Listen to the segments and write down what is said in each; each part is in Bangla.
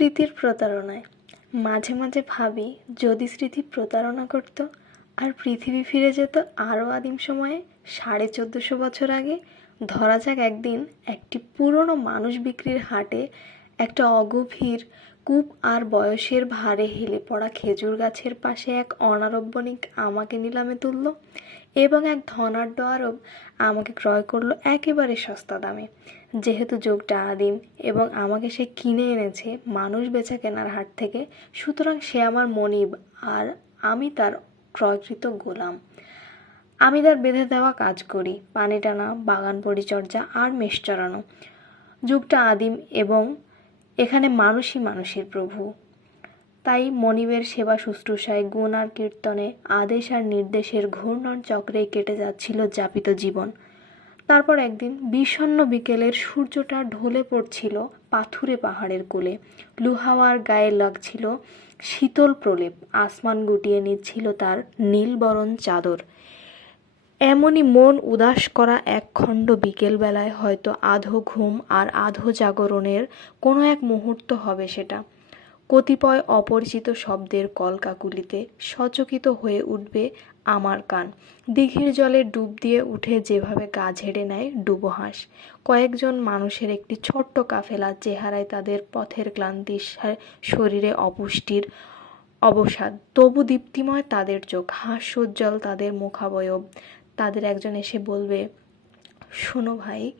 স্মৃতির প্রতারণায়। মাঝে মাঝে ভাবি, যদি স্মৃতি প্রতারণা করত আর পৃথিবী ফিরে যেত আরও আদিম সময়ে, সাড়ে চোদ্দোশো বছর আগে, ধরা যাক একদিন একটি পুরনো মানুষ বিক্রির হাটে একটা অগভীর কূপ আর বয়সের ভারে হেলে পড়া খেজুর গাছের পাশে এক অনারব্যনিক আমাকে নিলামে তুলল এবং এক ধনাঢ্য আরব আমাকে ক্রয় করল একেবারে সস্তা দামে। যেহেতু যোগটা আদিম এবং আমাকে সে কিনে এনেছে মানুষ বেচা কেনার হাট থেকে, সুতরাং সে আমার মনিব আর আমি তার ক্রয়কৃত গোলাম। আমি তার বেঁধে দেওয়া কাজ করি, পানি টানা, বাগান পরিচর্যা আর মেষ চড়ানো। যুগটা আদিম এবং এখানে মানুষই মানুষের প্রভু। তাই মনিবের সেবা শুশ্রূষায় গুণ আর কীর্তনে আদেশ আর নির্দেশের ঘূর্ণন চক্রেই কেটে যাচ্ছিল যাপিত জীবন। তারপর একদিন বিষণ্ণ বিকেলের সূর্যটা ঢলে পড়ছিল পাথুরে পাহাড়ের কোলে। লুহাওয়ার গায়ে লাগছিল শীতল প্রলেপ। আসমান গুটিয়ে নিচ্ছিল তার নীলবরণ চাদর। এমনই মন উদাস করা এক খণ্ড বিকেলবেলায় হয়তো আধো ঘুম আর আধো জাগরণের কোনো এক মুহূর্ত হবে সেটা। কতিপয় অপরিচিত শব্দের কলকাকুলিতে সচকিত হয়ে উঠবে আমার কান। দিঘির জলে ডুব দিয়ে উঠে যেভাবে গা ঝেড়ে নেয় ডুবোহাঁস। কয়েকজন মানুষের একটি ছোট্ট কাফেলা চেহারায় তাদের পথের ক্লান্তি শরীরে অপুষ্টির অবসাদ। তবু দীপ্তিময় তাদের চোখ, হাস্যোজ্জ্বল তাদের মুখাবয়ব। তাদের একজন এসে বলবে, শোনো ভাই,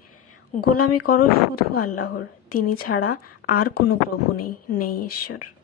গোলামি করো শুধু আল্লাহর। তিনি ছাড়া আর কোনো প্রভু নেই নেই ঈশ্বর।